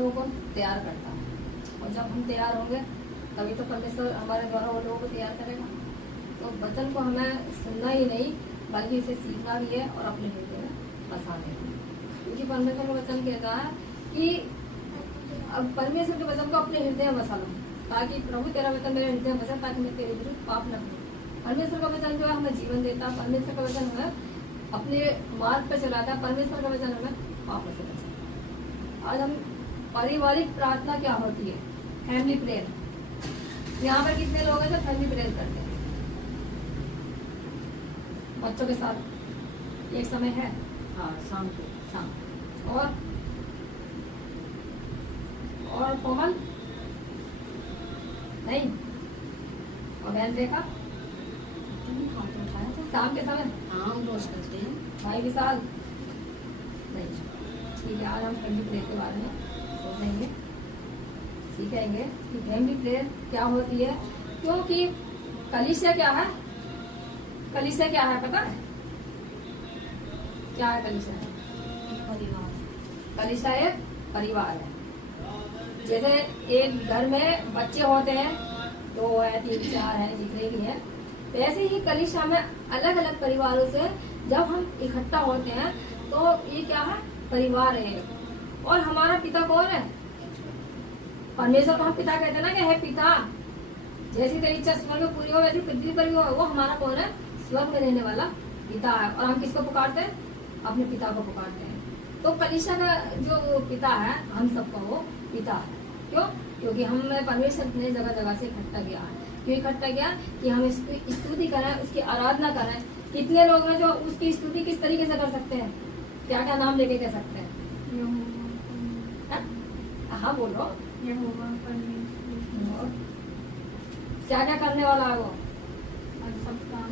लोगों को तैयार करता है, और जब हम तैयार होंगे तभी तो परमेश्वर हमारे द्वारा वो लोगों को तैयार करेगा। तो वचन को हमें सुनना ही नहीं बल्कि इसे सीखना भी है और अपने हृदय में बसाना है, क्योंकि परमेश्वर का वचन कहता है कि अब परमेश्वर के वचन को अपने हृदय में बसा लो, ताकि प्रभु तेरा वचन मेरे हृदय में बसा, ताकि मैं तेरे विरुद्ध पाप न करूं। परमेश्वर का वचन जो है हमें जीवन देता है, परमेश्वर का वचन हमें अपने मार्ग पर चलाता है, परमेश्वर का वचन हमें पाप से बचाता है। आज हम पारिवारिक प्रार्थना क्या होती है, फैमिली प्रेयर। यहाँ पर कितने लोग हैं जो फैमिली प्रेयर करते हैं? बच्चों के साथ एक समय है, हाँ, शाम को। हाँ। और कोमल नहीं, और बहन रेखा शाम के समय? हाँ, हम रोज करते हैं। भाई विशाल नहीं। ठीक है, आज हम फैमिली प्रेयर के बारे में सोचेंगे, सीखेंगे कि फैमिली प्रेयर क्या होती है। क्योंकि कलीसिया क्या है? कलीसिया क्या है पता है? क्या है कलीसिया? परिवार। कलीसिया एक परिवार है। जैसे एक घर में बच्चे होते हैं, 2 है, 3, 4 है, जितने भी है, वैसे ही कलीसिया में अलग अलग परिवारों से जब हम इकट्ठा होते हैं तो ये क्या है? परिवार है। और हमारा पिता कौन है? परमेश्वर को हम पिता कहते हैं ना, कि है पिता, जैसी तेरी इच्छा स्वर्ग में पूरी हो वैसी पृथ्वी पर भी हो। वो हमारा कौन है? स्वर्ग में रहने वाला पिता है। और हम किसको पुकारते हैं? अपने पिता को पुकारते हैं। तो कलीसिया का जो पिता है हम सबका वो पिता है। क्यों? क्योंकि हमें परमेश्वर ने जगह जगह से इकट्ठा किया है। क्यों इकट्ठा किया? कि हम इसकी स्तुति करें, उसकी आराधना करें। कितने लोग हैं जो उसकी स्तुति किस तरीके से कर सकते हैं? क्या क्या नाम लेके कह सकते हैं? हाँ बोलो। क्या क्या करने वाला है वो? सब काम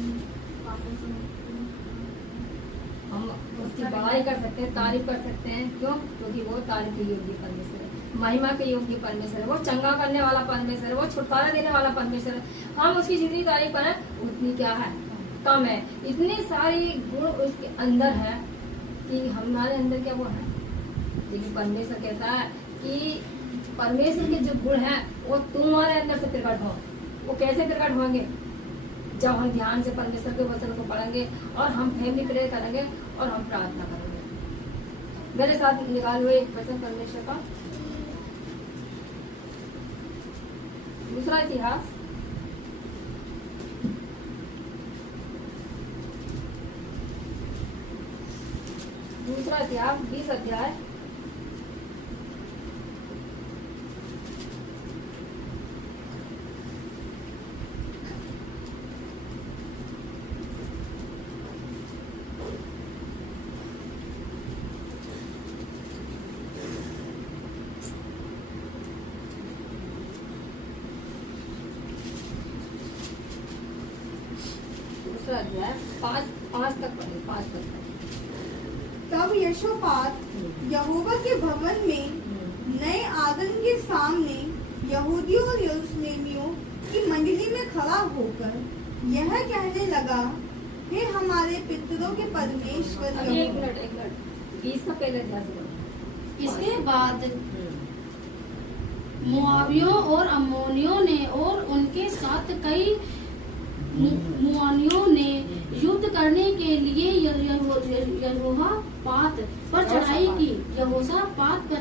हम उसकी बड़ाई कर सकते हैं, तारीफ कर सकते हैं। क्यों? क्योंकि वो तारीफ के योग्य परमेश्वर है, महिमा के योग्य परमेश्वर है, वो चंगा करने वाला परमेश्वर है, वो छुटकारा देने वाला परमेश्वर है। हम उसकी जितनी तारीफ करें उतनी क्या है? कम है। इतनी सारी गुण उसके अंदर है कि हमारे अंदर क्या वो है। लेकिन परमेश्वर कहता है कि परमेश्वर के जो गुण है वो तुम्हारे अंदर से प्रकट हो। वो कैसे प्रकट होंगे? जब हम ध्यान से परमेश्वर के वचन को पढ़ेंगे और हम फैमिली प्रेयर करेंगे और हम प्रार्थना करेंगे। मेरे साथ निकाल हुए एक वचन परमेश्वर का, दूसरा इतिहास, दूसरा इतिहास 20 अध्याय 5 तक पढ़े, 5 तक। तब यहोशापात यहोवा के भवन में नए आंगन के सामने यहूदियों और यरूशलेमियों की मंडली में खड़ा होकर यह कहने लगा, हे हमारे पितरों के परमेश्वर एक मिनट 20 का पहले ध्यान दो। इसके बाद मोआबियों और अम्मोनियों ने और उनके साथ कई मुआनियों ने युद्ध करने के लिए यहोशापात पर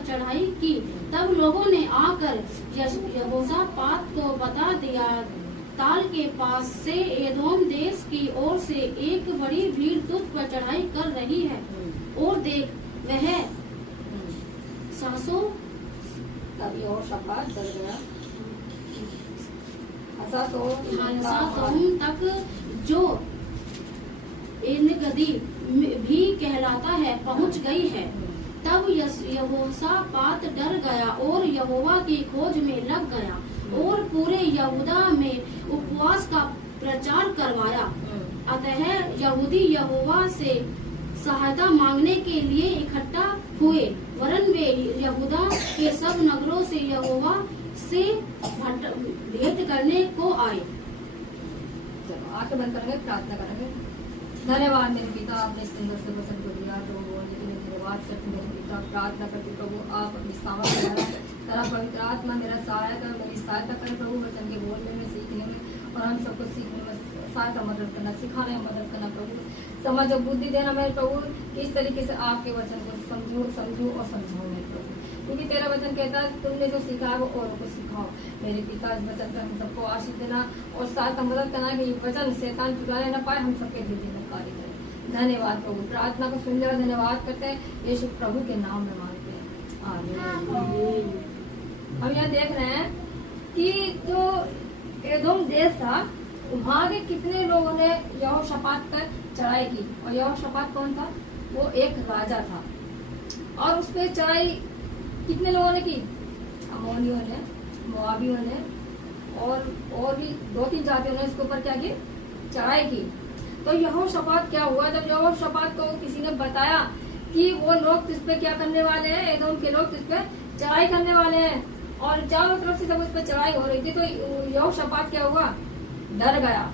चढ़ाई की। तब लोगों ने आकर यहोशापात को बता दिया, ताल के पास से एदोम देश की ओर से एक बड़ी भीड़ तुझ पर चढ़ाई कर रही है, और देख वह सासों। तब यहोशापात डर गया, तक जो एनगदी भी कहलाता है पहुंच गई है। तब यहोशापात डर गया और यहोवा की खोज में लग गया और पूरे यहूदा में उपवास का प्रचार करवाया। अतः यहूदी यहोवा से सहायता मांगने के लिए इकट्ठा हुए, वरन वे यहूदा के सब नगरों से यहोवा से भेंट करने को आए। चलो आके बंद करेंगे, प्रार्थना करेंगे। धन्यवाद मेरे पिता, आपने सुंदर से वचन को दिया तो वो, लेकिन धन्यवाद सिर्फ मेरे पिता प्रार्थना करती प्रभु आप अपनी सामर्थ्य तेरा पवित्र आत्मा मेरा सहायक है, मेरी सहायता करें प्रभु वचन के बोलने में, सीखने में और हम सबको सीखने में सहायता मदद करना, सिखाने में मदद करना प्रभु। समझ और बुद्धि देना मेरे प्रभु, किस तरीके से आपके वचन को समझूं और समझाऊं मेरे प्रभु, क्योंकि तेरा वचन कहता है तुमने जो सीखा है वो औरों को सिखाओ। मेरे पिता इस वचन पर हम सबको आशीष देना और साथ मदद करना कि ये वचन शैतान चुराने न पाए, हम सबके दिल में कार्य करें। धन्यवाद प्रभु, प्रार्थना को सुनने का धन्यवाद करते हैं यीशु प्रभु के नाम में मांगते हैं, आमीन। हम यहाँ देख रहे हैं कि जो एदोम देश था वहाँ के कितने लोगों ने यहोशापात पर चढ़ाई की, और यहोशापात कौन था? वो एक राजा था, और उस पर चढ़ाई कितने लोगों ने की? अमोनियों ने, मोआबियों ने और भी 2-3 जातियों ने इसके ऊपर क्या की? चढ़ाई की। तो यहोशापात क्या हुआ? जब यहोशापात को किसी ने बताया कि वो लोग किस पे क्या करने वाले हैं, एदोम के लोग किस पे चढ़ाई करने वाले हैं, और चारों तरफ से जब उस पर चढ़ाई हो रही थी, तो यहोशापात क्या हुआ? डर गया।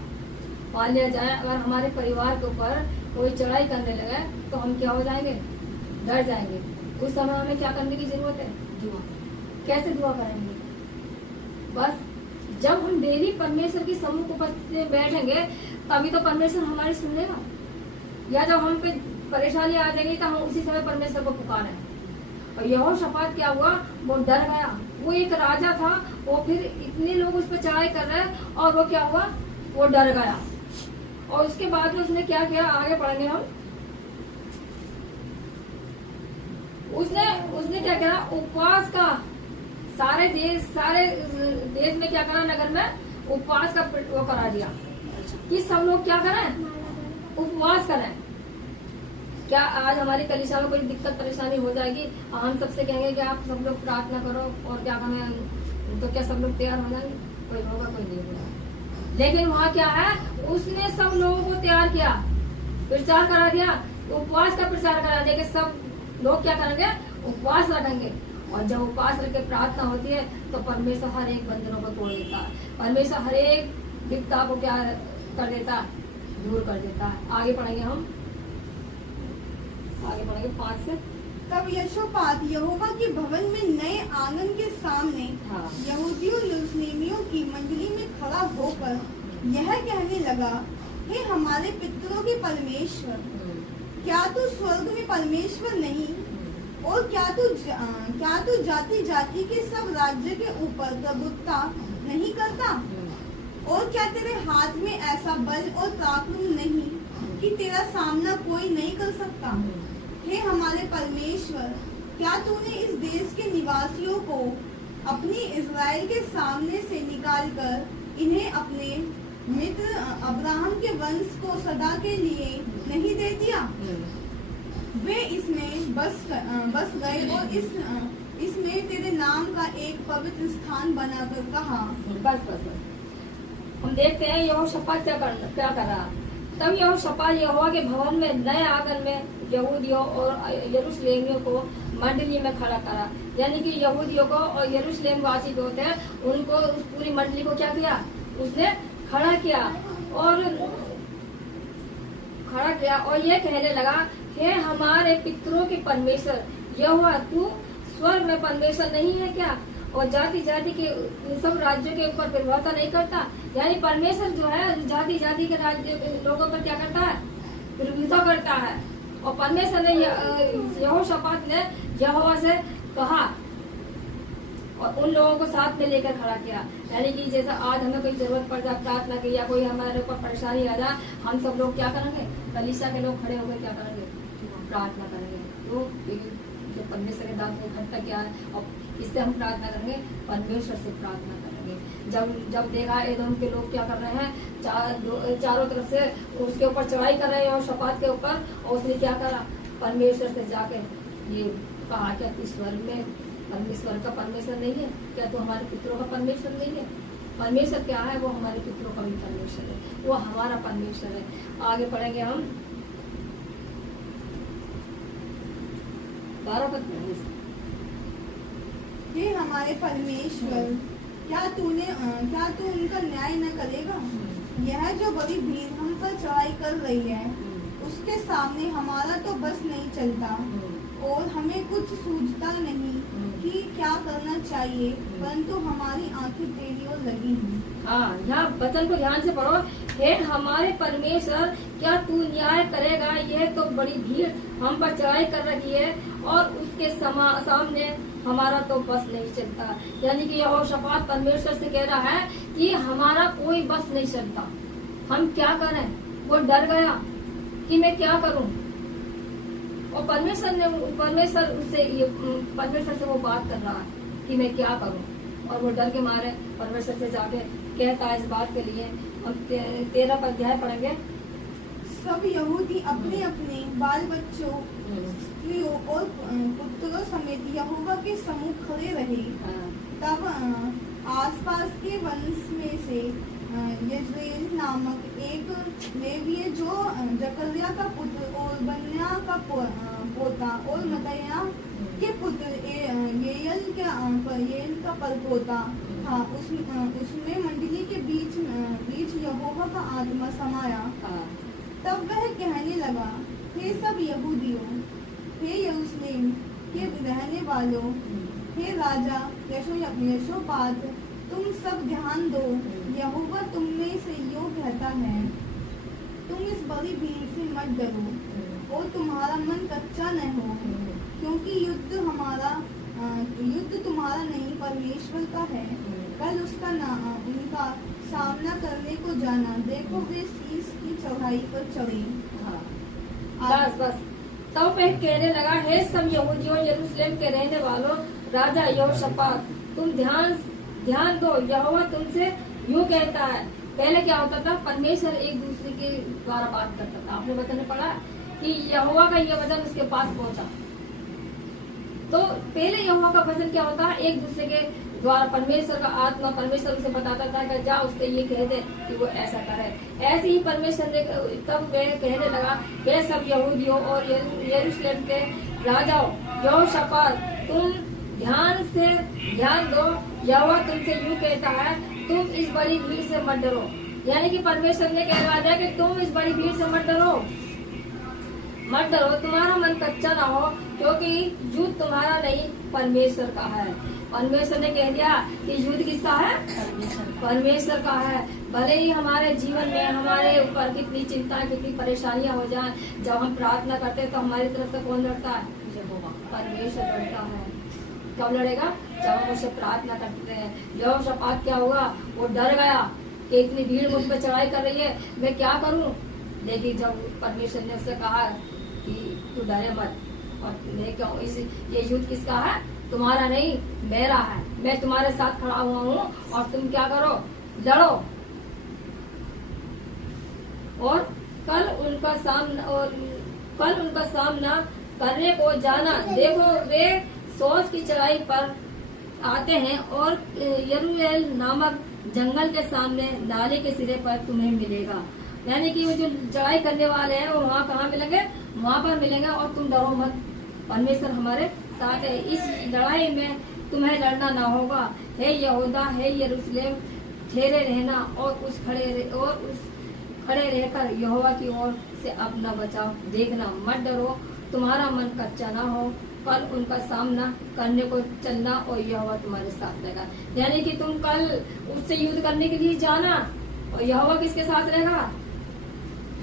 मान लिया जाए अगर हमारे परिवार के ऊपर कोई चढ़ाई करने लगे तो हम क्या हो जाएंगे? डर जाएंगे। उस समय हमें क्या करने की जरूरत है? दुआ। कैसे दुआ करेंगे? बस जब हम डेली परमेश्वर की सम्मुख उपस्थिति में बैठेंगे तभी तो परमेश्वर हमारी सुन लेगा, या जब हम पे परेशानी आ जाएगी तो हम उसी समय परमेश्वर को पुकारें। और यहोशापात क्या हुआ? वो डर गया। वो एक राजा था, वो फिर इतने लोग उस पर चढ़ाई कर रहे हैं और वो क्या हुआ? वो डर गया। और उसके बाद में उसने क्या किया? आगे पढ़ेंगे हम। उसने क्या करा? उपवास का सारे देश में क्या करा? नगर में उपवास का वो करा दिया कि सब लोग क्या करें? उपवास करें। क्या आज हमारी कलीसिया में कोई दिक्कत परेशानी हो जाएगी, हम सबसे कहेंगे कि आप सब लोग प्रार्थना करो और क्या करें, तो क्या सब लोग तैयार हो जाएंगे? कोई होगा, कोई नहीं होगा। लेकिन वहाँ क्या है? उसने सब लोगों को तैयार किया, प्रचार करा दिया, उपवास का प्रचार करा दिया कि सब लोग क्या करेंगे? उपवास रखेंगे। और जब उपवास रख के प्रार्थना होती है तो परमेश्वर हर एक बंधनों को तोड़ देता है, परमेश्वर हर एक विपदा को क्या कर देता है? दूर कर देता है। आगे पढ़ेंगे हम, आगे बढ़ेंगे 5 से। तब यहोशापात यहोवा के भवन में नए आंगन के सामने यहूदियों यरूशलेमियों की मंडली में खड़ा होकर यह कहने लगा, हे हमारे पितरों के परमेश्वर, क्या तू स्वर्ग में परमेश्वर नहीं, और क्या तू जाति जाति के सब राज्य के ऊपर प्रभुत्ता नहीं करता, और क्या तेरे हाथ में ऐसा बल और ताकत नहीं कि तेरा सामना कोई नहीं कर सकता? हे हमारे परमेश्वर, क्या तूने इस देश के निवासियों को अपनी इज़राइल के सामने से निकालकर इन्हें अपने मित्र अब्राहम के वंश को सदा के लिए नहीं दे दिया? वे इसमें बस गए और इसमें तेरे नाम का एक पवित्र स्थान बनाकर कहा। बस हम देखते हैं यहोशापात क्या कर रहा। तब यहोशापात यहोवा के भवन में नए आंगन में यहूदियों और यरूशलेमियों को मंडली में खड़ा करा, यानी कि यहूदियों को और यरूशलेम वासी जो होते हैं उनको, उस पूरी मंडली को क्या किया? उसने खड़ा किया और ये कहने लगा, हे हमारे पितरों के परमेश्वर यहोवा, तू स्वर्ग में परमेश्वर नहीं है क्या, और जाति जाति के सब राज्यों के ऊपर प्रभुता नहीं करता? यानी परमेश्वर जो है जाति जाति के राज्य लोगों पर क्या करता है? प्रभुता करता है। और परमेश्वर ने यहोशापात ने यहोवा से कहा और उन लोगों को साथ में लेकर खड़ा किया। यानी कि जैसा आज हमें कोई जरूरत पड़ जाए प्रार्थना की, या कोई हमारे ऊपर परेशानी आ जाए, हम सब लोग क्या करेंगे? कलीसिया के लोग खड़े होकर क्या करेंगे? प्रार्थना करेंगे। तो जो परमेश्वर के दास को इकट्ठा किया है और इससे हम प्रार्थना करेंगे, परमेश्वर से प्रार्थना करेंगे। जब देखा एदोम के लोग क्या कर रहे हैं, चारों तरफ से उसके ऊपर चढ़ाई कर रहे हैं और शपात के ऊपर, और उसने क्या करा? परमेश्वर से जाके ये कहा, क्या तू स्वर्ग में परमेश्वर का परमेश्वर नहीं है क्या? तू हमारे पितरों का परमेश्वर नहीं है? परमेश्वर क्या है? वो हमारे पितरों का भी परमेश्वर है, वो हमारा परमेश्वर है। आगे पढ़ेंगे हम 12 पद पढ़ेंगे। हे हमारे परमेश्वर, क्या तू उनका न्याय न करेगा? यह जो बड़ी भीड़ हम पर चढ़ाई कर रही है, उसके सामने हमारा तो बस नहीं चलता, और हमें कुछ सूझता नहीं कि क्या करना चाहिए, परंतु हमारी आंखें तेरी ओर लगी हैं। हाँ, यहाँ वचन को ध्यान से पढ़ो। हे हमारे परमेश्वर, क्या तू न्याय करेगा? यह तो बड़ी भीड़ हम पर चढ़ाई कर रही है और उसके सामने हमारा तो बस नहीं चलता। यानी कि यहोशापात परमेश्वर से कह रहा है कि हमारा कोई बस नहीं चलता, हम क्या करें? वो डर गया कि मैं क्या करूं, और परमेश्वर से वो बात कर रहा है कि मैं क्या करूं, और वो डर के मारे परमेश्वर से जाके कहता है इस बात के लिए। हम 13 अध्याय पढ़ेंगे। सब यहूदी अपने अपने बाल बच्चों, स्त्रियों और पुत्रों समेत यहोवा के सम्मुख खड़े रहे। तब आसपास के वंश में से यजरेल नामक एक लेवीय, जो जकर्या का पुत्र और बन्या का पोता और मतया के पुत्र येल का परपोता था, उसमें मंडली के बीच यहोवा का आत्मा समाया। तब वह कहने लगा, हे सब यहूदियों, हे यरूशलेम के रहने वालों, हे राजा यहोशापात, तुम सब ध्यान दो। यहोवा तुम में से यो कहता है, तुम इस बड़ी भीड़ से मत डरो और तुम्हारा मन कच्चा न हो, क्योंकि युद्ध तुम्हारा नहीं परमेश्वर का है। कल उनका सामना करने को जाना, देखो वे शीश की चढ़ाई पर चढ़े। बस तब वह कहने लगा, हे सब यहूदियों, यरूशलेम के रहने वालों, राजा यहोशापात, तुम ध्यान दो। यहोवा तुमसे यूँ कहता है। पहले क्या होता था? परमेश्वर एक दूसरे के द्वारा बात करता था। आपने वचन में पढ़ा कि यहोवा का ये वचन उसके पास पहुंचा। तो पहले यहोवा का वचन क्या होता है? एक दूसरे के द्वारा परमेश्वर का आत्मा परमेश्वर उसे बताता था कि जा उससे ये कह दे कि वो ऐसा करे। ऐसे ही परमेश्वर ने तब वह कहने लगा, वे सब यहूदियों और यरूशलेम के राजाओं, यहोशापात, तुम ध्यान दो। यहोवा तुमसे यूँ कहता है, तुम इस बड़ी भीड़ से मत डरो। यानी कि परमेश्वर ने कह रहा है कि तुम इस बड़ी भीड़ से मत डरो, तुम्हारा मन कच्चा ना हो, क्योंकि युद्ध तुम्हारा नहीं परमेश्वर का है। परमेश्वर ने कह दिया कि युद्ध किसका है? परमेश्वर का है। भले ही हमारे जीवन में हमारे ऊपर कितनी चिंताएं, कितनी परेशानियां हो जाएं, जब हम प्रार्थना करते हैं तो हमारी तरफ से कौन लड़ता है? परमेश्वर लड़ता है। कब लड़ेगा? जब हम उससे प्रार्थना करते हैं। यहोशापात क्या हुआ? वो डर गया कि इतनी भीड़ मुझ पर चढ़ाई कर रही है, मैं क्या करूं? लेकिन जब परमेश्वर ने उससे कहा कि तू डरे मत, और ये युद्ध किसका है? तुम्हारा नहीं, मेरा है। मैं तुम्हारे साथ खड़ा हुआ हूँ और तुम क्या करो? लड़ो। और कल उनका सामना करने को जाना, देखो वे सोच की चढ़ाई पर आते हैं और यरूएल नामक जंगल के सामने नाले के सिरे पर तुम्हें मिलेगा। यानी कि वो जो चढ़ाई करने वाले हैं वो वहाँ कहाँ मिलेंगे? वहाँ पर मिलेंगे। और तुम डरो मत, परमेश्वर हमारे साथ है। इस लड़ाई में तुम्हें लड़ना ना होगा। हे यहूदा, हे यरूशलेम, ठहरे रहना और खड़े रहकर यहोवा की ओर से अपना बचाव देखना। मत डरो, तुम्हारा मन कच्चा ना हो। कल उनका सामना करने को चलना और यहोवा तुम्हारे साथ रहेगा। यानी कि तुम कल उससे युद्ध करने के लिए जाना, और यहोवा किसके साथ रहेगा?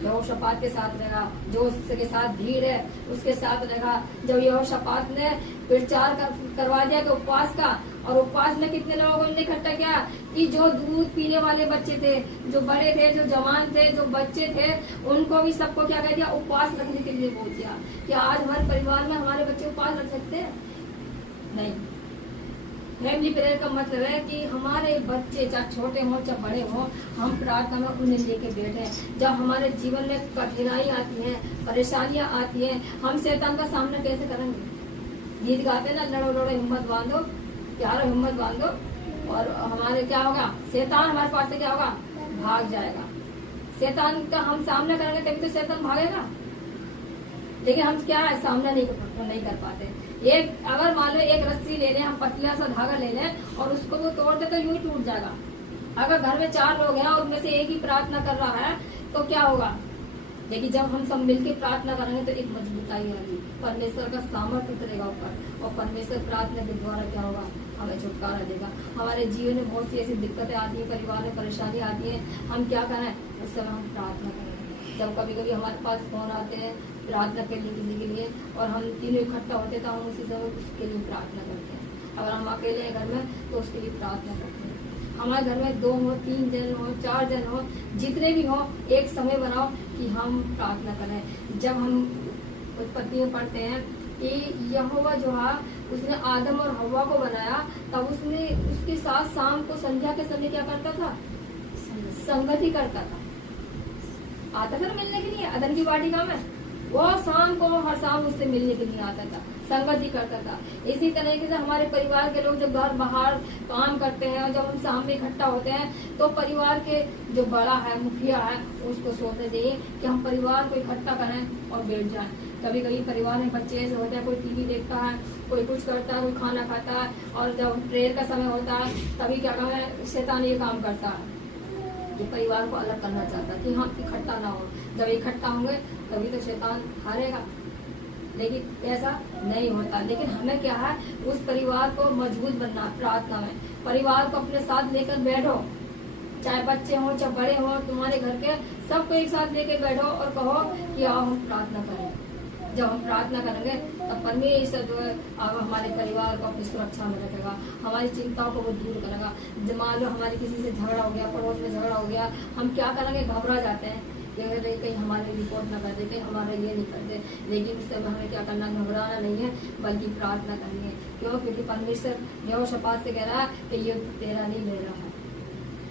यहोशापात के साथ रहेगा। जो उसके साथ भीड़ है उसके साथ रहेगा। जब यहोशापात ने प्रचार करवा दिया कि उपवास का, और उपवास में कितने लोगों ने इकट्ठा किया कि जो दूध पीने वाले बच्चे थे, जो बड़े थे, जो जवान थे, जो बच्चे थे, उनको भी सबको क्या कह दिया? उपवास रखने के लिए बोल दिया। क्या आज हमारे परिवार में हमारे बच्चे उपवास रख सकते हैं? नहीं। फैमिली प्रेयर का मतलब है कि हमारे बच्चे चाहे छोटे हों चाहे बड़े हों, हम प्रार्थना में उन्हें लेके बैठे। जब हमारे जीवन में कठिनाई आती है, परेशानियां आती हैं, हम शैतान का सामना कैसे करेंगे? गीत गाते ना, लड़ो लड़ो हिम्मत बांधो, प्यारो हिम्मत बांधो, और हमारे क्या होगा? शैतान हमारे पास से क्या होगा? भाग जाएगा। शैतान का हम सामना करेंगे तभी तो शैतान भागेगा। लेकिन हम क्या है? सामना नहीं कर पाते। अगर मान लो एक रस्सी ले लें, हम पतला सा धागा ले लें और उसको वो तोड़ दे तो यूं ही टूट जाएगा। अगर घर में 4 लोग हैं और उनमें से एक ही प्रार्थना कर रहा है तो क्या होगा? लेकिन जब हम सब मिलकर प्रार्थना करेंगे तो एक मजबूताई आएगी, परमेश्वर का सामर्थ्य उतरेगा ऊपर, और परमेश्वर प्रार्थना के द्वारा क्या होगा, हमें छुटकारा देगा। हमारे जीवन में बहुत सी ऐसी दिक्कतें आती हैं, परिवार में परेशानी आती है, हम क्या करें, उस समय हम प्रार्थना करें। जब कभी कभी हमारे पास फोन आते हैं प्रार्थना के लिए किसी के लिए, और हम तीनों इकट्ठा होते हैं तो हम उसी समय उसके लिए प्रार्थना करते हैं। अगर हम अकेले हैं घर में तो उसके लिए प्रार्थना करते हैं। हमारे घर में 2 हो, 3 जन हो, 4 जन हो, जितने भी हो, एक समय बनाओ कि हम प्रार्थना करें। जब हम उत्पत्ति में पढ़ते हैं कि यहोवा जो है उसने आदम और हव्वा को बनाया, तब उसने उसके साथ शाम को संध्या के समय क्या करता था, संगति करता था, आता था मिलने के लिए अदन की वाटिका में। वो शाम को हर शाम उससे मिलने के लिए आता था, संगति करता था। इसी तरीके से हमारे परिवार के लोग जब घर बाहर काम करते हैं और जब हम शाम में इकट्ठा होते हैं तो परिवार के जो बड़ा है, मुखिया है, उसको सोचना चाहिए कि हम परिवार को इकट्ठा करें और बैठ जाएं। कभी कभी परिवार में बच्चे ऐसे होते हैं, कोई टीवी देखता है, कोई कुछ करता है, कोई खाना खाता है, और जब प्रेयर का समय होता है तभी क्या कहते हैं, शैतान ये काम करता है कि परिवार को अलग करना चाहता है कि हम इकट्ठा ना हो। जब इकट्ठा होंगे तभी तो शैतान हारेगा, लेकिन ऐसा नहीं होता। लेकिन हमें क्या है, उस परिवार को मजबूत बनना, प्रार्थना में परिवार को अपने साथ लेकर बैठो, चाहे बच्चे हों चाहे बड़े हों, तुम्हारे घर के सबको एक साथ लेके बैठो और कहो कि आओ हम प्रार्थना करें। जब हम प्रार्थना करेंगे तब परमेश्वर जो है अब हमारे परिवार को अपनी सुरक्षा में रखेगा, हमारी चिंताओं को वो दूर करेगा। जब मान लो हमारे किसी से झगड़ा हो गया, पड़ोस में झगड़ा हो गया, हम क्या करेंगे, घबरा जाते हैं कि अरे कहीं हमारे रिपोर्ट ना कर दे, कहीं हमारा ये नहीं कर दे। लेकिन उस समय हमें क्या करना, घबराना नहीं है बल्कि प्रार्थना करनी है। क्यों? क्योंकि परमेश्वर यहोशापात से कह रहा है कि ये तेरा नहीं मेरा है।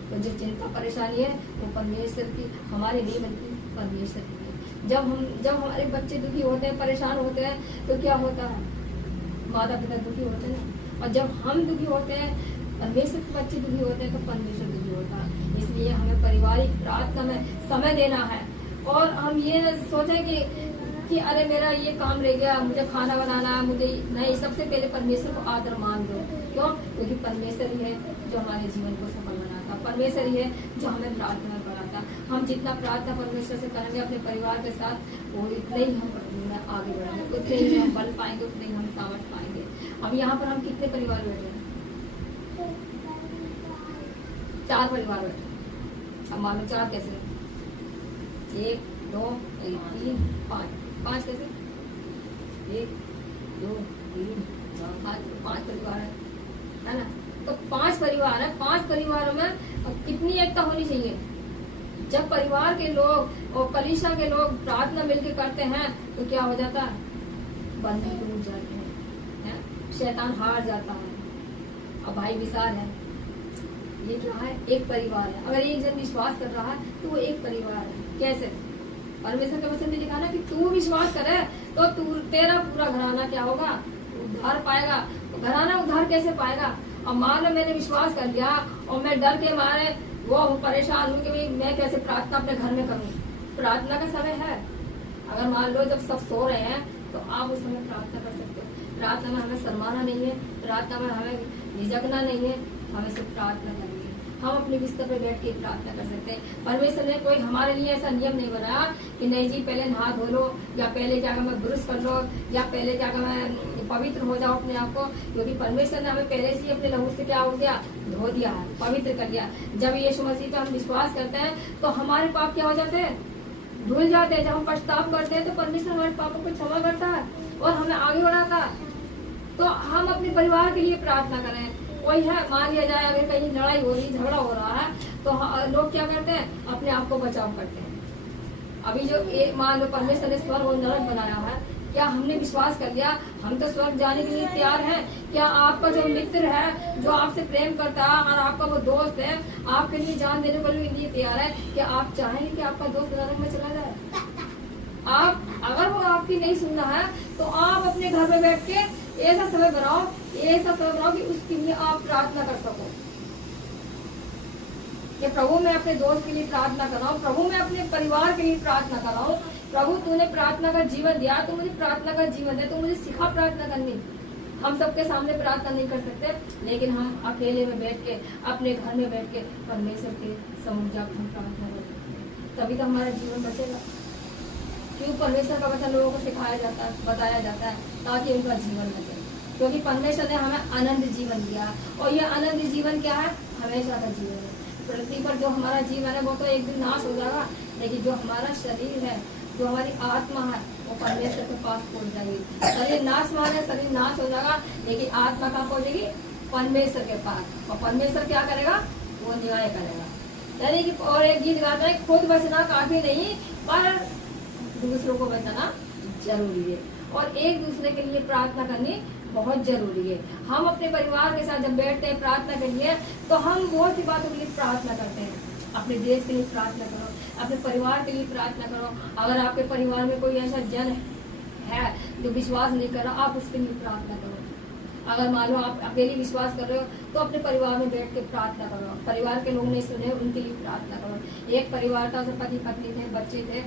तो जो चिंता परेशानी है वो परमेश्वर की, हमारी नहीं बल्कि परमेश्वर की है। जब हमारे बच्चे दुखी होते हैं, परेशान होते हैं तो क्या होता है, माता पिता दुखी होते हैं, और जब हम दुखी होते हैं, परमेश्वर के बच्चे दुखी होते हैं तो परमेश्वर दुखी होता है। इसलिए हमें पारिवारिक प्रार्थना में समय देना है, और हम ये न सोचें कि अरे मेरा ये काम रह गया, मुझे खाना बनाना है, मुझे नहीं, सबसे पहले परमेश्वर को आदर मान दो। क्यों? क्योंकि परमेश्वर ही है जो हमारे जीवन को सफल बनाता, परमेश्वर ही है जो हमें प्रार्थना कराता। हम जितना प्रार्थना परमेश्वर से करेंगे अपने परिवार के साथ, वो इतने ही हम आगे बढ़ेंगे, उतने ही हम बल पाएंगे, उतने ही हम सामर्थ पाएंगे। अब यहाँ पर हम कितने परिवार बैठे हैं? 4 परिवार बैठे। अब मान लो 4 कैसे, 1 2 3 5 कैसे, 1 2 3 4 5 परिवार है ना। तो 5 परिवार है, 5 परिवारों में कितनी एकता होनी चाहिए। जब परिवार के लोग और कलीसिया के लोग प्रार्थना मिलकर करते हैं तो क्या हो जाता है, बंधन टूट जाते हैं, शैतान हार जाता है। अब भाई विशाल है, ये क्या है, एक परिवार है। अगर एक जन विश्वास कर रहा है तो वो एक परिवार है। कैसे? परमेश्वर के वचन में लिखा ना कि तू विश्वास करे तो तेरा पूरा घराना क्या होगा, उद्धार पाएगा। तो घराना उद्धार कैसे पाएगा? और मान लो मैंने विश्वास कर लिया और मैं डर के मारे वो परेशान हूँ कि भाई मैं कैसे प्रार्थना अपने घर में करूँ। प्रार्थना का समय है, अगर मान लो जब सब सो रहे हैं तो आप उस समय प्रार्थना कर सकते हो। प्रार्थना में हमें शर्माना नहीं है, प्रार्थना में हमें झिझकना नहीं है, हमें सिर्फ प्रार्थना करनी है। हम अपने बिस्तर पर बैठ के प्रार्थना कर सकते हैं। परमेश्वर ने कोई हमारे लिए ऐसा नियम नहीं बनाया कि नहीं जी पहले नहा धो लो, या पहले क्या मैं ब्रश कर लो, या पहले क्या मैं पवित्र हो जाओ अपने आप को। क्योंकि परमेश्वर ने हमें पहले से ही अपने लहू से क्या हो गया, धो दिया है, पवित्र कर दिया। जब यीशु मसीह पे हम विश्वास करते हैं तो हमारे पाप क्या हो जाते हैं, धुल जाते हैं। जब हम पछताव करते हैं तो परमेश्वर हमारे पापों को क्षमा करता है और हमें आगे बढ़ाता है। तो हम अपने परिवार के लिए प्रार्थना करें। कोई है, मान लिया जाए अगर कहीं लड़ाई हो रही, झगड़ा हो रहा है, तो लोग क्या करते हैं, अपने आप को बचाव करते हैं। अभी जो मान लो परमेश्वर ने स्वर्ग और नरक बनाया है, क्या हमने विश्वास कर लिया, हम तो स्वर्ग जाने के लिए तैयार हैं? क्या आपका जो मित्र है, जो आपसे प्रेम करता है और आपका वो दोस्त है, आपके लिए जान देने के लिए तैयार है, क्या आप चाहेंगे कि आपका दोस्त नरक में चला जाए? आप अगर वो आपकी नहीं सुनना है तो आप अपने घर में बैठ के ऐसा समय बनाओ कि उसके लिए आप प्रार्थना कर सको कि प्रभु मैं अपने दोस्त के लिए प्रार्थना कर रहा हूँ, प्रभु मैं अपने परिवार के लिए प्रार्थना कर रहा हूँ। प्रभु तूने प्रार्थना का जीवन दिया, तो मुझे प्रार्थना का जीवन दे, तो मुझे सिखा प्रार्थना करनी। हम सबके सामने प्रार्थना नहीं कर सकते, लेकिन हम अकेले में बैठ के, अपने घर में बैठ के परमेश्वर के समुख जाकर हम प्रार्थना कर सकते हैं। तभी तो हमारा जीवन बचेगा। क्यों परमेश्वर का वचन लोगों को सिखाया जाता है, बताया जाता है, ताकि उनका जीवन बचे। क्योंकि परमेश्वर ने हमें आनंद जीवन दिया, और ये आनंद जीवन क्या है? हमेशा का जीवन है। पृथ्वी पर जो हमारा जीवन है वो तो एक दिन नाश हो जाएगा, लेकिन जो हमारा शरीर है, जो हमारी आत्मा है, वो परमेश्वर के पास पहुंच जाएगी। शरीर नाश माने शरीर नाश हो जाएगा, लेकिन आत्मा कहाँ पहुंचेगी? परमेश्वर के पास। और परमेश्वर क्या करेगा? वो न्याय करेगा। यानी कि और एक गीत गाता है, खुद बचना काफी नहीं पर दूसरों को बचाना जरूरी है, और एक दूसरे के लिए प्रार्थना करनी बहुत जरूरी है। हम अपने परिवार के साथ जब बैठते हैं प्रार्थना के लिए, तो हम बहुत सी बातों के लिए प्रार्थना करते हैं। अपने देश के लिए प्रार्थना करो, अपने परिवार के लिए प्रार्थना करो। अगर आपके परिवार में कोई ऐसा जन है जो विश्वास नहीं कर रहा, आप उसके लिए प्रार्थना करो। अगर मान लो आप अकेले विश्वास कर रहे हो, तो अपने परिवार में बैठ के प्रार्थना करो। परिवार के लोग नहीं सुने, उनके लिए प्रार्थना करो। एक परिवार था, उसमें पति पत्नी थे, बच्चे थे,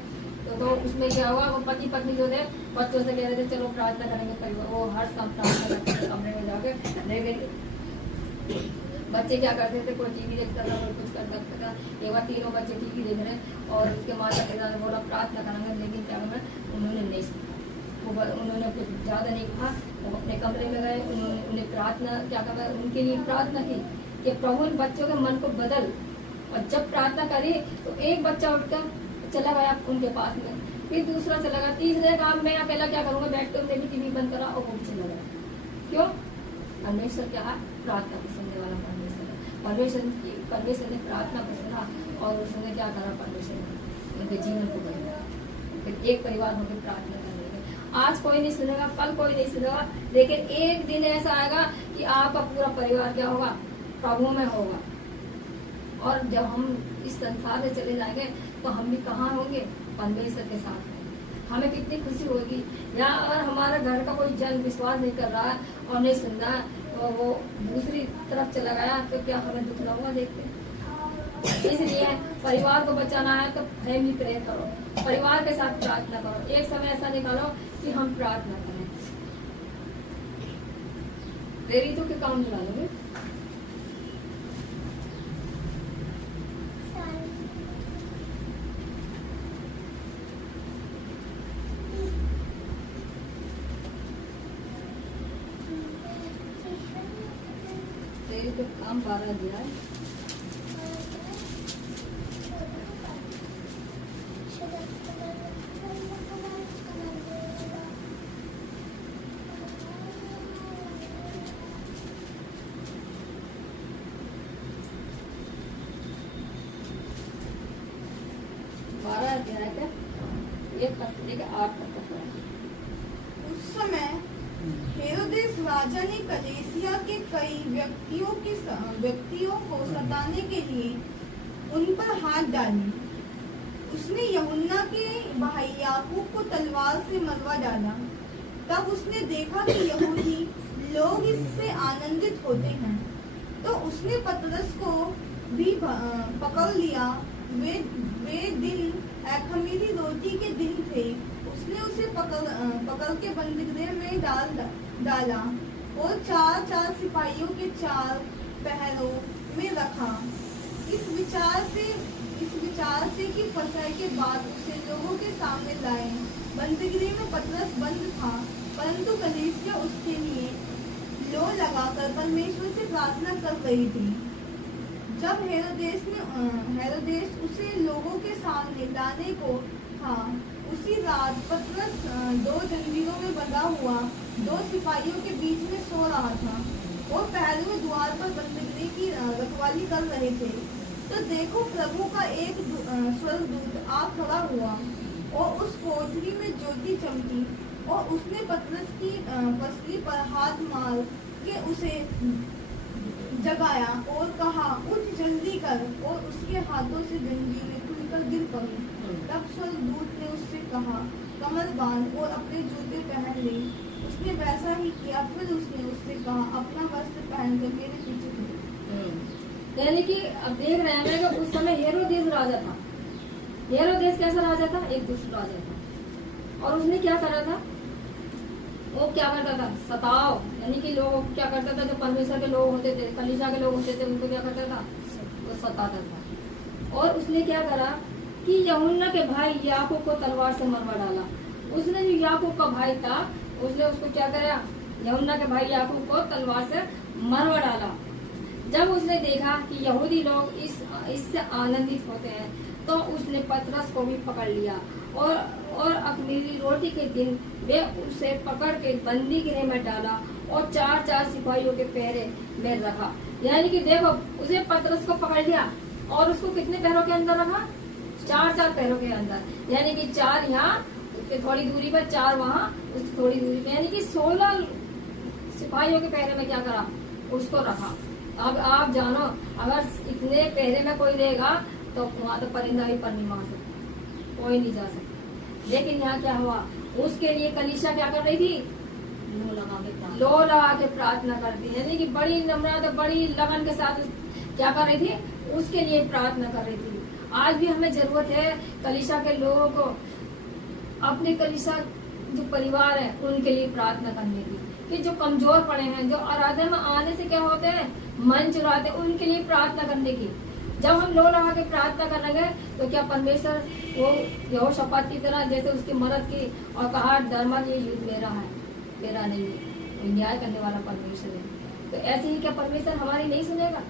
तो उसमें क्या हुआ, वो पति पत्नी जो थे बच्चों से कह रहे थे चलो प्रार्थना करेंगे परिवार। वो हर शाम प्रार्थना करते थे कमरे में जाके, लेकिन बच्चे क्या करते थे, कोई टीवी देखता था, कोई कुछ करता था। एक बार तीनों बच्चे टीवी देख रहे हैं और उसके माता पिता ने बोला प्रार्थना करेंगे, लेकिन क्या करें, उन्होंने नहीं सुना। उन्होंने कुछ ज्यादा नहीं कहा, वो अपने कमरे में गए। उन्हें प्रार्थना क्या कहा, उनके लिए प्रार्थना की कि प्रभु इन बच्चों के मन को बदल। और जब प्रार्थना करी तो एक बच्चा उठकर चला गया उनके पास में, फिर दूसरा चला गया, तीसरे काम में अकेला क्या करूंगा, बैठ कर भी टीवी बंद करा और वो भी चला गया। क्यों? परमेश्वर क्या है? प्रार्थना को सुनने वाला परमेश्वर। परमेश्वर ने प्रार्थना को सुना और उसने क्या करा, परमेश्वर ने उनके जीवन को बदला। फिर एक परिवार होकर प्रार्थना करने लगे। आज कोई नहीं सुनेगा, कल कोई नहीं सुनेगा, लेकिन एक दिन ऐसा आएगा कि आपका पूरा परिवार क्या होगा? प्रभु में होगा। और जब हम इस संसार से चले जाएंगे तो हम भी कहाँ होंगे? परमेश्वर के साथ होंगे। हमें कितनी खुशी होगी। या अगर हमारा घर का कोई जन विश्वास नहीं कर रहा है और नहीं सुन रहा है, तो वो दूसरी तरफ चला गया, तो क्या हमें दुख ना होगा देखते? इसलिए परिवार को बचाना है तो फैमिली प्रेयर करो, परिवार के साथ प्रार्थना करो। एक समय ऐसा निकालो कि हम प्रार्थना करें। प्रेरितों के काम चला लोगे। तो काम 12 दिया है। उस समय हेरोदेस राजा ने कलीसिया के कई व्यक्तियों को सताने के लिए उन पर हाथ डाली। उसने यूहन्ना के भाई याकूब को तलवार से मरवा डाला। तब उसने देखा कि यहूदी लोग इससे आनंदित होते हैं, तो उसने पतरस को भी पकड़ लिया। वे दिन अख़मीरी रोटी के दिन थे। उसने उसे पकड़ के बंदीगृह में डाला और चार सिपाहियों के 4 पहरों में रखा। इस विचार से कि फसह के बाद उसे लोगों के सामने लाए। बंदीगृह में पतरस बंद था, परंतु कलीसिया उसके लिए लो लगाकर परमेश्वर से प्रार्थना कर रही थी। जब हेरोदेस उसे लोगों के सामने लाने को था, उसी रात पतरस 2 जंजीरों में बंधा हुआ 2 सिपाहियों के बीच में सो रहा था और पहलू द्वार पर बंदीगृह की रखवाली कर रहे थे। तो देखो, प्रभु का एक स्वर्गदूत आ खड़ा हुआ और उस कोठरी में ज्योति चमकी, और उसने पतरस की पसली पर हाथ मार के उसे जगाया और कहा, उठ जल्दी कर। और उसके हाथों से जंजीरें खुलकर गिर पड़ी। तब स्वर्गदूत ने उससे कहा, कमर बांध और अपने जूते पहन ले। उसने वैसा ही किया। फिर उसने उससे कहा, अपना वस्त्र पहनकर मेरे पीछे चल। यानी कि अब देख रहे हैं कि उस समय हेरोदेस राजा था। हेरोदेस कैसा राजा था? एक दुष्ट राजा था। और उसने क्या करा था? वो क्या करता था? सताओ। यानी कि लोग क्या करता था, जो परमेश्वर के लोग होते थे, कलीसिया के लोग होते थे, उनको क्या करता था? वो सताता था। और उसने क्या करा? कि यूहन्ना के भाई याकूब को तलवार से मरवा डाला। उसने जो याकूब का भाई था उसने उसको क्या करा, यूहन्ना के भाई याकूब को तलवार से मरवा डाला। जब उसने देखा कि यहूदी लोग इससे आनंदित होते हैं तो उसने पतरस को भी पकड़ लिया और अख़मीरी रोटी के दिन वे उसे पकड़ के बंदी गृह में डाला और 4-4 सिपाहियों के पहरे में रखा। यानी कि देखो, उसे पतरस को पकड़ लिया और उसको कितने पहरों के अंदर रखा, 4-4 पहरों के अंदर। यानी कि 4 यहाँ, उसके थोड़ी दूरी पर 4 वहाँ, उसकी थोड़ी दूरी पर, यानी कि 16 सिपाहियों के पहरे में क्या करा, उसको रखा। अब आप जानो, अगर इतने पहरे में कोई रहेगा तो वहाँ तो परिंदा भी पर नहीं मार सकता, कोई नहीं जा सकता। लेकिन यहाँ क्या हुआ, उसके लिए कलीसिया क्या कर रही थी, लो लगा के प्रार्थना करती, यानी कि बड़ी नम्रता, बड़ी लगन के साथ क्या कर रही थी, उसके लिए प्रार्थना कर रही थी। आज भी हमें जरूरत है कलीसिया के लोगों को, अपने कलीसिया जो परिवार है उनके लिए प्रार्थना करने की, कि जो कमजोर पड़े हैं, जो आराधना में आने से क्या होते हैं, मन चुराते, उनके लिए प्रार्थना करने की। जब हम लो लगा के प्रार्थना करेंगे तो क्या परमेश्वर वो यहोशापात की तरह जैसे उसकी मदद की और कहा, धर्मा ये युद्ध मेरा है, मेरा नहीं है, न्याय करने वाला परमेश्वर है। तो ऐसे ही क्या परमेश्वर हमारी नहीं सुनेगा।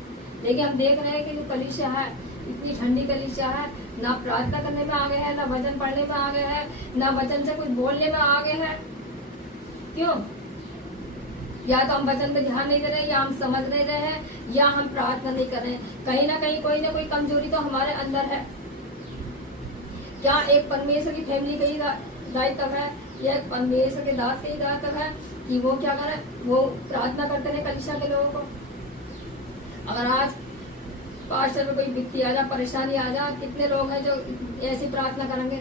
लेकिन हम देख रहे हैं कि जो कलीसिया है, इतनी ठंडी कलीसिया है, ना प्रार्थना करने में आगे है, ना वचन पढ़ने में आगे है, ना वचन से कुछ बोलने में आगे है। क्यों? या तो हम वचन पे ध्यान नहीं दे रहे, या हम समझ नहीं रहे हैं, या हम प्रार्थना नहीं कर रहे हैं। कहीं ना कहीं कोई ना कोई कमजोरी तो हमारे अंदर है। क्या एक परमेश्वर की फैमिली का ही दायित्व है, या परमेश्वर के दास का ही दायित्व है कि वो क्या करे, वो प्रार्थना करते रहे कलीसिया के लोगों को। अगर आज पास्टर में कोई विपत्ति आ जा, परेशानी आ जा, कितने लोग हैं जो ऐसी प्रार्थना करेंगे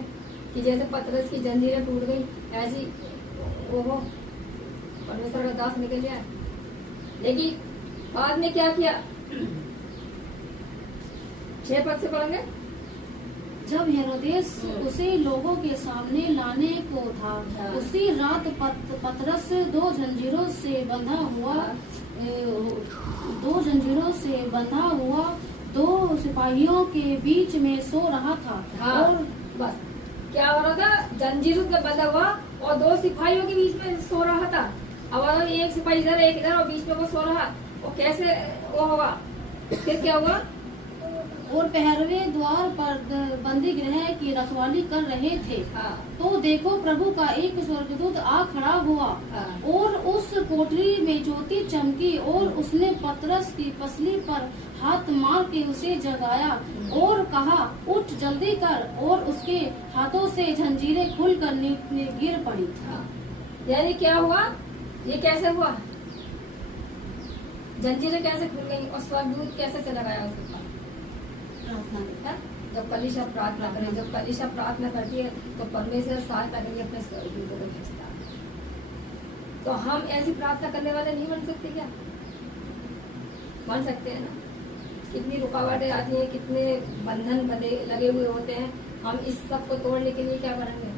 कि जैसे पतरस की जंजीरें टूट गई, ऐसी वो हो, परमेश्वर का दास निकल जाए। लेकिन बाद में क्या किया, 6 पद से पढ़ेंगे। जब हेरोदेस उसे लोगों के सामने लाने को था, उसी रात पतरस 2 जंजीरों से बंधा हुआ 2 सिपाहियों के बीच में सो रहा था। हाँ, और बस क्या हो रहा था, जंजीरों से बंधा हुआ और 2 सिपाहियों के बीच में सो रहा था। अब अगर एक सिपाही इधर एक इधर और बीच में वो सो रहा, वो कैसे वो होगा। फिर क्या हुआ, और पहरवे द्वार पर बंदी गृह की रखवाली कर रहे थे। हाँ। तो देखो, प्रभु का एक स्वर्गदूत आ खड़ा हुआ। हाँ। और उस कोठरी में ज्योति चमकी और उसने पतरस की पसली पर हाथ मार के उसे जगाया और कहा, उठ जल्दी कर। और उसके हाथों से जंजीरें खुलकर गिर पड़ी। हाँ। यानी क्या हुआ, ये कैसे हुआ, जंजीरें कैसे खुल गई और स्वर्गदूत कैसे चला गया उसके पास, प्रार्थना। जब कलीसिया प्रार्थना करे, जब कलीसिया प्रार्थना करती है तो परमेश्वर सहायता के लिए अपने स्वर्गदूतों को भेजता है। तो हम ऐसी प्रार्थना करने वाले नहीं बन सकते क्या, बन सकते हैं ना। कितनी रुकावटें आती हैं, कितने बंधन लगे हुए होते हैं, हम इस सब को तोड़ने के लिए क्या करेंगे।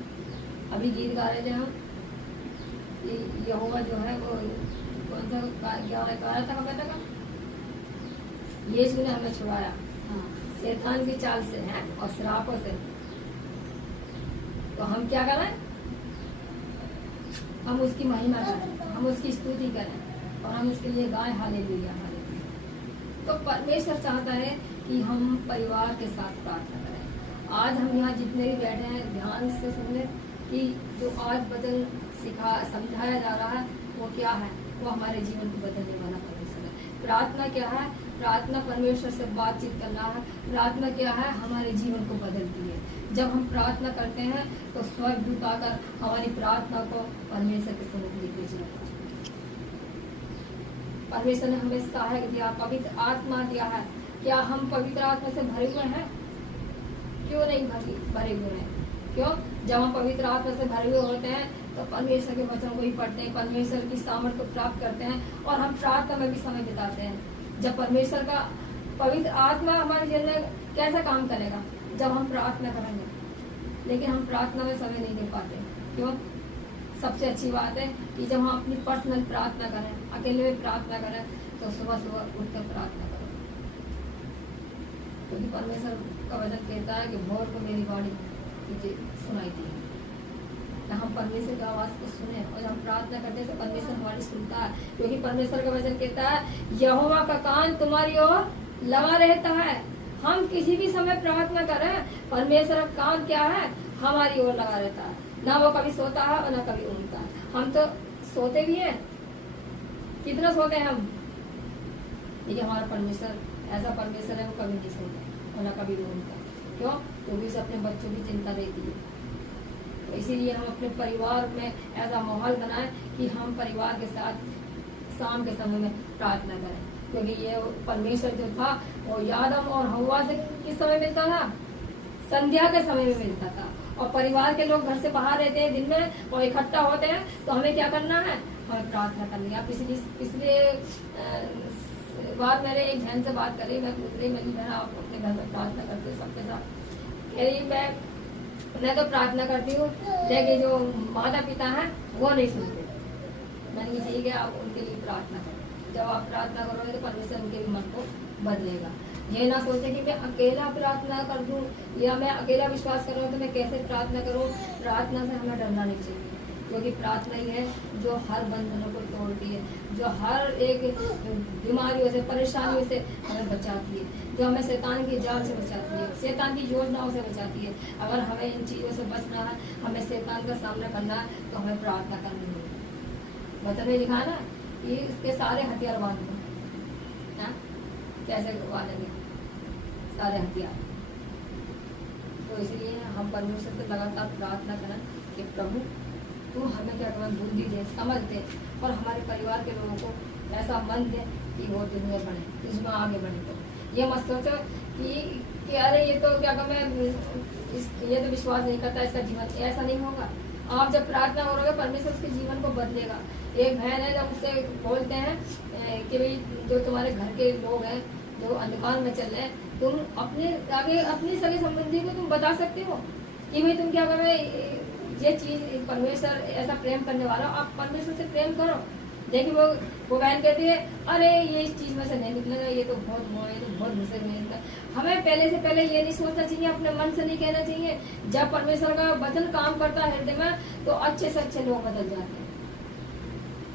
अभी गीत गा रहे थे हम, यहोवा जो है वो कौन सा गा रहा था, कहता था यीशु ने हमें छुड़ाया शैतान की चाल से है और श्रापों से। तो हम क्या करें, हम उसकी महिमा करें, हम उसकी स्तुति करें और हम उसके लिए गाएं हालेलुया हालेलुया। तो परमेश्वर चाहता है कि हम परिवार के साथ प्रार्थना करें। आज हम यहाँ जितने भी बैठे हैं ध्यान से सुन कि जो आज वचन समझाया जा रहा है वो क्या है, वो हमारे जीवन को बदलने वाला परमेश्वर है। प्रार्थना क्या है, प्रार्थना परमेश्वर से बातचीत करना है। प्रार्थना क्या है, हमारे जीवन को बदलती है। जब हम प्रार्थना करते हैं तो स्वर्गदूत आकर हमारी प्रार्थना को परमेश्वर के समीप लेके जाता है। परमेश्वर ने हमें सहायक दिया, पवित्र आत्मा दिया है। क्या हम पवित्र आत्मा से भरे हुए हैं? क्यों नहीं भरे हुए हैं? क्यों? जब हम पवित्र आत्मा से भरे हुए होते हैं तो परमेश्वर के वचनों को ही पढ़ते हैं, परमेश्वर की सामर्थ को प्राप्त करते हैं और हम प्रार्थना में भी समय बिताते हैं। जब परमेश्वर का पवित्र आत्मा हमारे जीवन में कैसा काम करेगा, जब हम प्रार्थना करेंगे। लेकिन हम प्रार्थना में समय नहीं दे पाते। क्यों? सबसे अच्छी बात है कि जब हम अपनी पर्सनल प्रार्थना करें, अकेले में प्रार्थना करें, तो सुबह सुबह उठकर प्रार्थना करो। क्योंकि परमेश्वर का वचन कहता है कि भोर को मेरी वाणी तुझे सुनाई दी। हम परमेश्वर की आवाज को सुने और हम प्रार्थना करते हैं तो परमेश्वर हमारी सुनता है, क्योंकि परमेश्वर का वचन कहता है यहोवा का कान तुम्हारी ओर लगा रहता है। हम किसी भी समय प्रार्थना करें, परमेश्वर का कान क्या है, हमारी ओर लगा रहता है। ना वो कभी सोता है और ना कभी ऊँगता है। हम तो सोते भी हैं, कितना सोते हैं हम, लेकिन हमारा परमेश्वर ऐसा परमेश्वर है, वो कभी नहीं सोता और ना कभी ऊँगता। क्यों? क्योंकि उसे अपने बच्चों की चिंता रहती है। तो इसीलिए हम अपने परिवार में ऐसा माहौल बनाएं कि हम परिवार के साथ शाम के समय में प्रार्थना करें, क्योंकि ये परमेश्वर जो था वो आदम और हव्वा से किस समय मिलता था, संध्या के समय में मिलता था। और परिवार के लोग घर से बाहर रहते हैं दिन में और इकट्ठा होते हैं, तो हमें क्या करना है, हमें प्रार्थना करनी है। पिछले बार मैंने एक बहन से बात करी, मैं पूछ रही मेरी बहन आप अपने घर में प्रार्थना करते हो सबके साथ, कह रही मैं तो प्रार्थना करती हूँ लेकिन जो माता पिता हैं वो नहीं सुनते। मैंने कहा ठीक है, आप उनके लिए प्रार्थना करो। जब आप प्रार्थना करोगे तो परमेश्वर उनके भी मन को बदलेगा। ये ना सोचे कि मैं अकेला प्रार्थना कर दूं या मैं अकेला विश्वास कर रहा हूँ तो मैं कैसे प्रार्थना करूँ। प्रार्थना से हमें डरना नहीं चाहिए, क्योंकि प्रार्थना ही है जो हर बंधनों को तोड़ती है, जो हर एक बीमारियों से परेशानियों से हमें बचाती है, जो हमें शैतान की जाल से बचाती है, शैतान की योजनाओं से बचाती है। अगर हमें इन चीज़ों से बचना है, हमें शैतान का सामना करना है, तो हमें प्रार्थना करनी होगी। वचन में लिखा है ना कि इसके सारे हथियार बांध दो। कैसे बांधेंगे सारे हथियार? तो इसलिए हम परमेश्वर से लगातार प्रार्थना करें कि प्रभु तू हमें क्या करें, बुद्धि दे, समझ दे, और हमारे परिवार के लोगों को ऐसा मन दे कि वो तुझमें बढ़े, तुझमें आगे बढ़े। तो ये मत सोचो कि अरे ये तो क्या कहूँ ये तो विश्वास नहीं करता, इसका जीवन ऐसा नहीं होगा। आप जब प्रार्थना करोगे परमेश्वर उसके जीवन को बदलेगा। एक बहन है जब उससे बोलते हैं कि भाई जो तुम्हारे घर के लोग हैं जो अंधकार में चल रहे हैं, तुम अपने आगे अपनी सगे संबंधी को तुम बता सकते हो कि भाई तुम क्या करो, ये चीज परमेश्वर ऐसा प्रेम करने वाला, आप परमेश्वर से प्रेम करो। देखिए वो बहन कहती है अरे ये इस चीज में से नहीं निकलेगा, ये तो बहुत गुस्से में निकला। हमें पहले से पहले ये नहीं सोचना चाहिए, अपने मन से नहीं कहना चाहिए। जब परमेश्वर का वचन काम करता है हृदय में, तो अच्छे से अच्छे लोग बदल जाते हैं।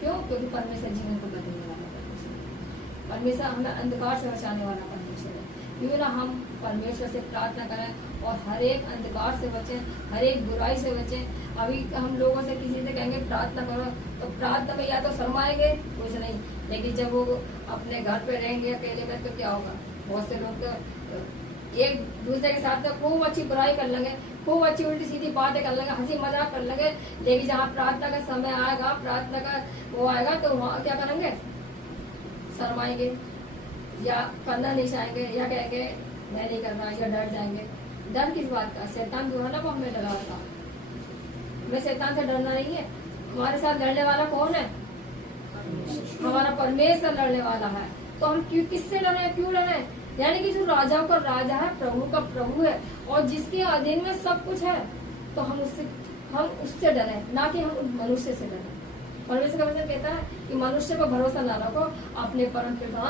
क्यों? क्योंकि परमेश्वर जीवन को बदलने वाला परमेश्वर हमें अंधकार से बचाने वाला परमेश्वर है। क्यों ना हम परमेश्वर से प्रार्थना करें और हर एक अंधकार से बचें, हर एक बुराई से बचें। अभी हम लोगों से किसी से कहेंगे प्रार्थना करो, तो प्रार्थना में या तो शर्माएंगे, कुछ नहीं, लेकिन जब वो अपने घर पे रहेंगे अकेले में तो क्या होगा, बहुत से लोग तो एक दूसरे के साथ तो खूब अच्छी बुराई कर लेंगे, खूब अच्छी उल्टी सीधी बातें कर लेंगे, हंसी मजाक कर लेंगे, लेकिन जहाँ प्रार्थना का समय आएगा, प्रार्थना का वो आएगा, तो वहाँ क्या करेंगे, शर्माएंगे या करना नहीं चाहेंगे या कहेंगे मैं नहीं करना, या डर जाएंगे। डर किस बात का? शैतान जो है ना वो हमें डरा था। हमें शैतान से डरना नहीं है। हमारे साथ लड़ने वाला कौन है? हमारा परमेश्वर लड़ने वाला है। तो हम किससे डरे, क्यों डरे? यानी कि जो राजाओं का राजा है, प्रभु का प्रभु है, और जिसके अधीन में सब कुछ है, तो हम उससे डरे, ना कि हम मनुष्य से डरे। परमेश्वर का वचन कहता है कि मनुष्य पर भरोसा ना रखो, अपने परम पिता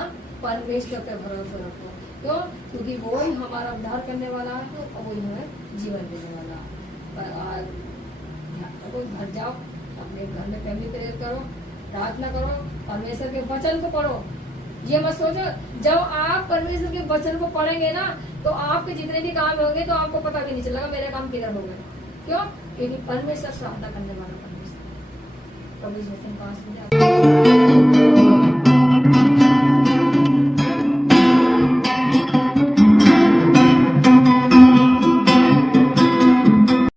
परमेश्वर पर भरोसा रखो। क्यों? क्योंकि वो ही हमारा उद्धार करने वाला है और वो ही हमें जीवन देने वाला है। पर घर जाओ, अपने घर में फैमिली प्रेयर करो, प्रार्थना करो, परमेश्वर के वचन को पढ़ो। ये मत सोचो जब आप परमेश्वर के वचन को पढ़ेंगे ना, तो आपके जितने भी काम होंगे तो आपको पता भी नहीं चलेगा मेरे काम किधर हो गए। क्यों? क्योंकि परमेश्वर सहायता करने वाला परमेश्वर।